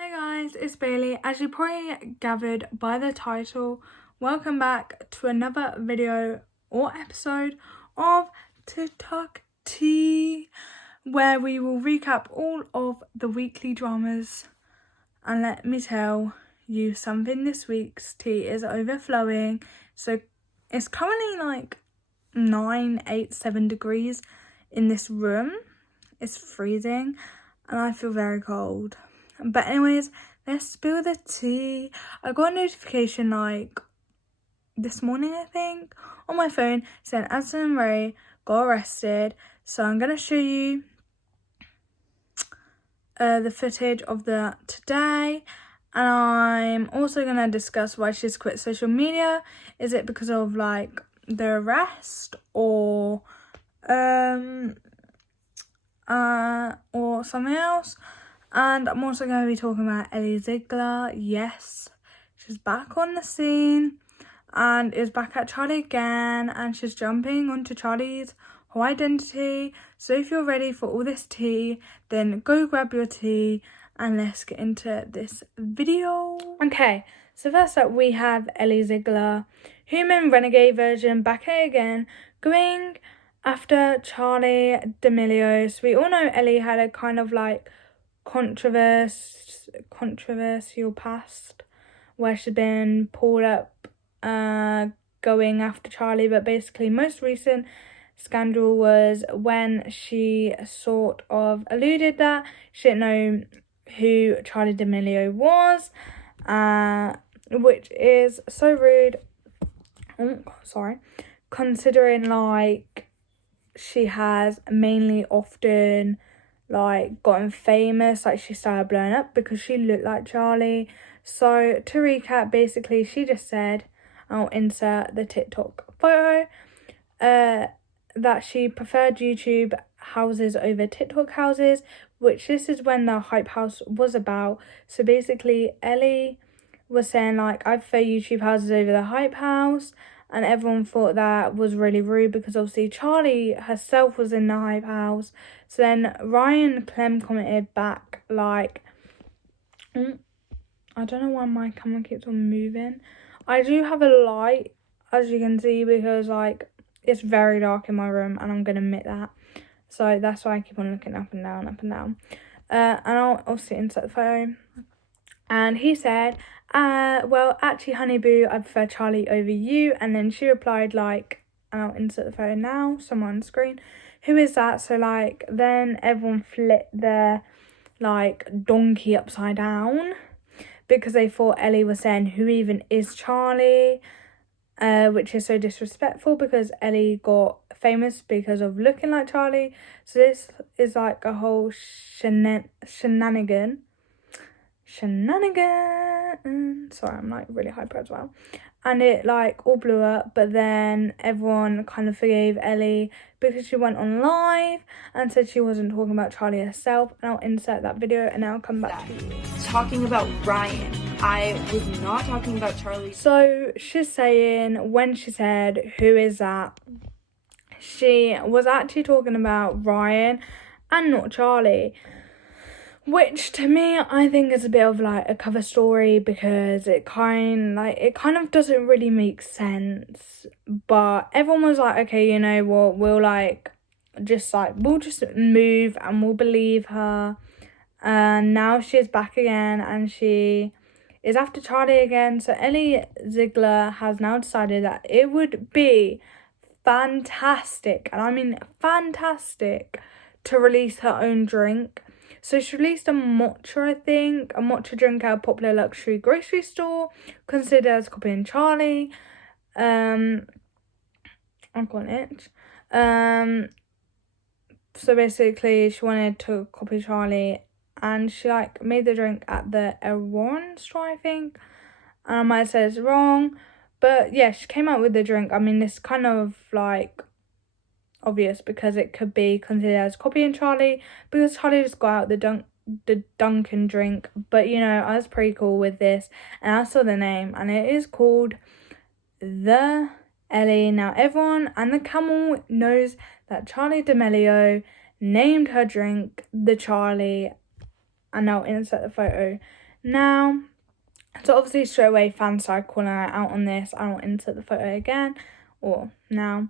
Hey guys, it's Bayley. As you probably gathered by the title, welcome back to another video or episode of TikTok Tea, where we will recap all of the weekly dramas. And let me tell you something, this week's tea is overflowing. So it's currently like 7 degrees in this room. It's freezing and I feel very cold. But anyways, let's spill the tea. I got a notification like this morning, I think, on my phone saying Addison Rae got arrested. So I'm going to show you the footage of that today. And I'm also going to discuss why she's quit social media. Is it because of like the arrest or something else? And I'm also going to be talking about Ellie Zeiler. Yes, she's back on the scene and is back at Charli again, and she's jumping onto Charli's whole identity. So if you're ready for all this tea, then go grab your tea and let's get into this video. Okay, so first up we have Ellie Zeiler, human renegade version, back here again, going after Charli D'Amelio. So we all know Ellie had a kind of like controversial past where she's been pulled up going after Charli, but basically most recent scandal was when she sort of alluded that she didn't know who Charli D'Amelio was, which is so rude. Considering like she has mainly often like gotten famous, like she started blowing up because she looked like Charli. So to recap, basically she just said, I'll insert the TikTok photo, that she preferred YouTube houses over TikTok houses, which this is when the Hype House was about. So basically Ellie was saying like, I prefer YouTube houses over the Hype House, and everyone thought that was really rude because obviously Charli herself was in the Hype House. So then Ryan Clem commented back like, I don't know why my camera keeps on moving. I do have a light, as you can see, because like it's very dark in my room and I'm going to admit that. So that's why I keep on looking up and down. And I'll obviously insert the photo. And he said, well, actually, honey boo, I prefer Charli over you. And then she replied like, and I'll insert the photo now, somewhere on the screen, who is that? So like, then everyone flipped their like donkey upside down because they thought Ellie was saying, who even is Charli? Which is so disrespectful because Ellie got famous because of looking like Charli. So this is like a whole shenanigan. Sorry, I'm like really hyper as well. And it like all blew up, but then everyone kind of forgave Ellie because she went on live and said she wasn't talking about Charli herself. And I'll insert that video and I'll come back to you. Talking about Ryan. I was not talking about Charli. So she's saying, when she said, who is that? She was actually talking about Ryan and not Charli. Which to me, I think is a bit of like a cover story because it kind of doesn't really make sense. But everyone was like, okay, you know what, we'll just move and we'll believe her. And now she's back again and she is after Charli again. So Ellie Zeiler has now decided that it would be fantastic, and I mean fantastic, to release her own drink. So she released a matcha drink at a popular luxury grocery store, considered as copying Charli. I've got it. So basically she wanted to copy Charli, and she like made the drink at the Erewhon store, I think. And I might have said it's wrong, but yeah, she came out with the drink. I mean, it's kind of like obvious because it could be considered as copying Charli because Charli just got out the Dunkin' drink. But you know, I was pretty cool with this and I saw the name and it is called the Ellie. Now everyone and the camel knows that Charli D'Amelio named her drink the Charli, and I'll insert the photo Now, so obviously straight away fans started calling her out on this. I won't insert the photo again or now.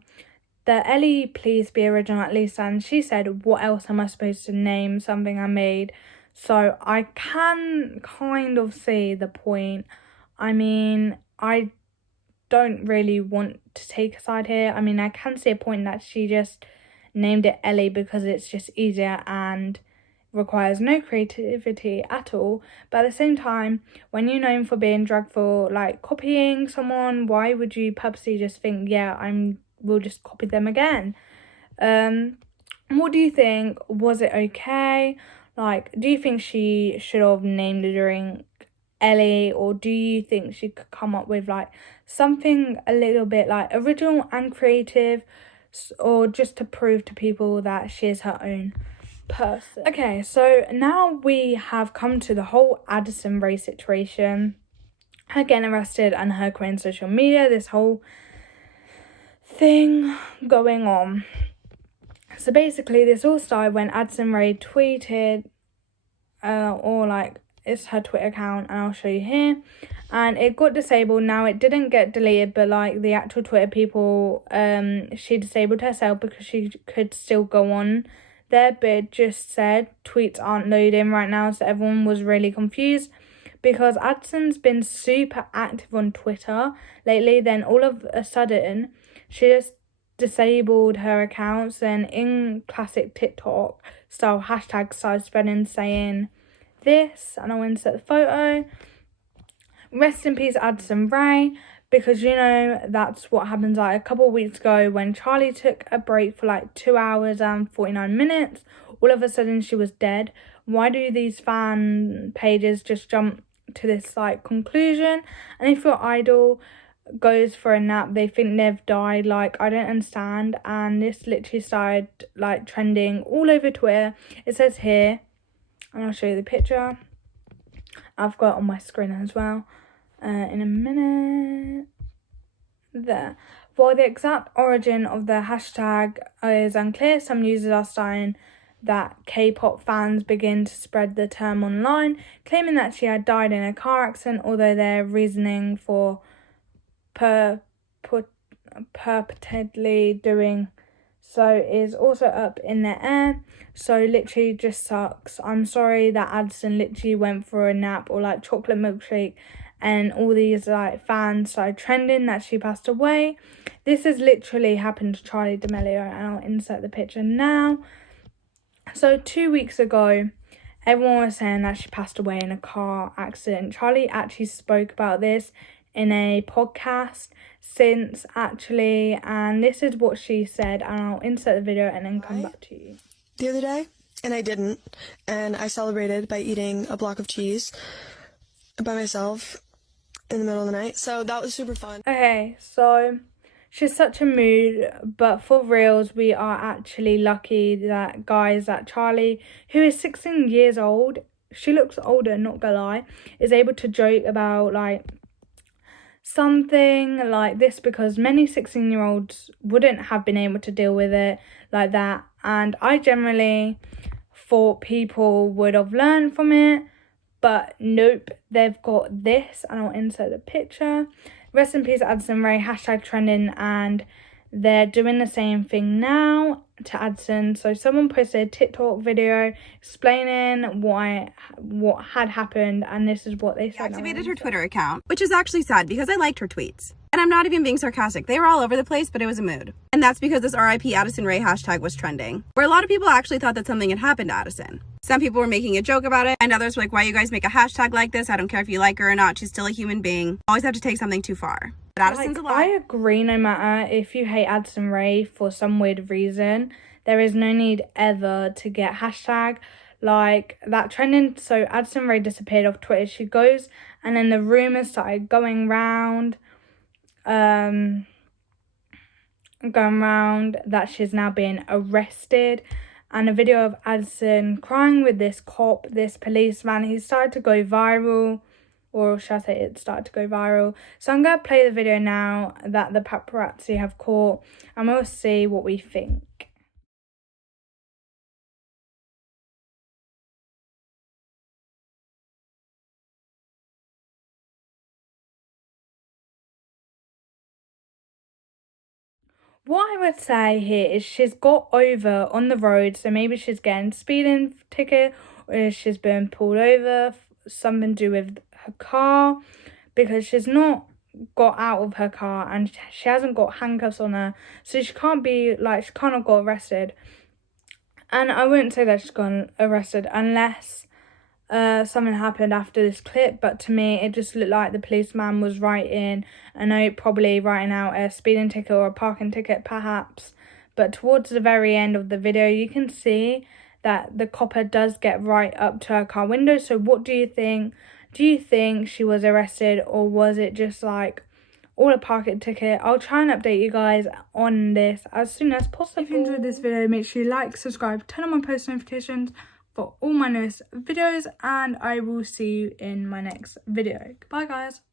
The Ellie please be original at least, and she said, what else am I supposed to name something I made? So I can kind of see the point. I mean, I don't really want to take a side here. I mean, I can see a point that she just named it Ellie because it's just easier and requires no creativity at all. But at the same time, when you're known for being dragged for like copying someone, why would you purposely just think, yeah, we'll just copy them again? What do you think? Was it okay? Like, do you think she should have named the drink Ellie, or do you think she could come up with like something a little bit like original and creative, or just to prove to people that she is her own person? Okay, so now we have come to the whole Addison Rae situation, her getting arrested and her quitting social media, this whole thing going on. So basically this all started when Addison Rae tweeted, or like it's her Twitter account, and I'll show you here, and it got disabled. Now it didn't get deleted, but like the actual Twitter people, she disabled herself because she could still go on there, but it just said tweets aren't loading right now. So everyone was really confused because Addison's been super active on Twitter lately. Then all of a sudden she just disabled her accounts, and in classic TikTok style hashtags started spreading saying this, and I'll insert the photo. Rest in peace Addison Rae, because you know that's what happens like a couple of weeks ago when Charli took a break for like 2 hours and 49 minutes. All of a sudden she was dead. Why do these fan pages just jump to this like conclusion? And if your idol goes for a nap, they think they've died. Like, I don't understand. And this literally started like trending all over Twitter. It says here, and I'll show you the picture. I've got it on my screen as well in a minute. There. While the exact origin of the hashtag is unclear, some users are starting that K-pop fans begin to spread the term online, claiming that she had died in a car accident, although their reasoning for perpetually doing so is also up in the air. So literally just sucks. I'm sorry that Addison literally went for a nap or like chocolate milkshake, and all these like fans started trending that she passed away. This has literally happened to Charli D'Amelio, and I'll insert the picture now. So 2 weeks ago, everyone was saying that she passed away in a car accident. Charli actually spoke about this in a podcast since actually, and this is what she said, and I'll insert the video and then come back to you. The other day, and I didn't, and I celebrated by eating a block of cheese by myself in the middle of the night, so that was super fun. Okay, so she's such a mood, but for reals, we are actually lucky that Charli, who is 16 years old, she looks older, not gonna lie, is able to joke about like something like this, because many 16-year-olds wouldn't have been able to deal with it like that. And I generally thought people would have learned from it, but nope, they've got this, and I'll insert the picture. Rest in peace Addison Rae, hashtag trending, and they're doing the same thing now to Addison. So someone posted a TikTok video explaining what had happened, and this is what they said. Activated her Twitter account, which is actually sad because I liked her tweets. And I'm not even being sarcastic. They were all over the place, but it was a mood. And that's because this RIP Addison Rae hashtag was trending, where a lot of people actually thought that something had happened to Addison. Some people were making a joke about it, and others were like, why you guys make a hashtag like this? I don't care if you like her or not. She's still a human being. Always have to take something too far. But Addison's alive. I agree, no matter if you hate Addison Rae for some weird reason, there is no need ever to get hashtag like that trending. So Addison Rae disappeared off Twitter. She goes, and then the rumours started going round that she's now being arrested, and a video of Addison crying with this policeman, he started to go viral, or should I say it started to go viral. So I'm going to play the video now that the paparazzi have caught, and we'll see what we think. What I would say here is she's got over on the road, so maybe she's getting a speeding ticket, or she's been pulled over, something to do with her car, because she's not got out of her car and she hasn't got handcuffs on her, so she can't be like, she can't have got arrested. And I wouldn't say that she's gotten arrested unless something happened after this clip, but to me it just looked like the policeman was writing a note, probably writing out a speeding ticket or a parking ticket perhaps. But towards the very end of the video you can see that the copper does get right up to her car window. So what do you think? Do you think she was arrested, or was it just like all a parking ticket? I'll try and update you guys on this as soon as possible. If you enjoyed this video, make sure you like, subscribe, turn on my post notifications for all my newest videos, and I will see you in my next video. Goodbye guys.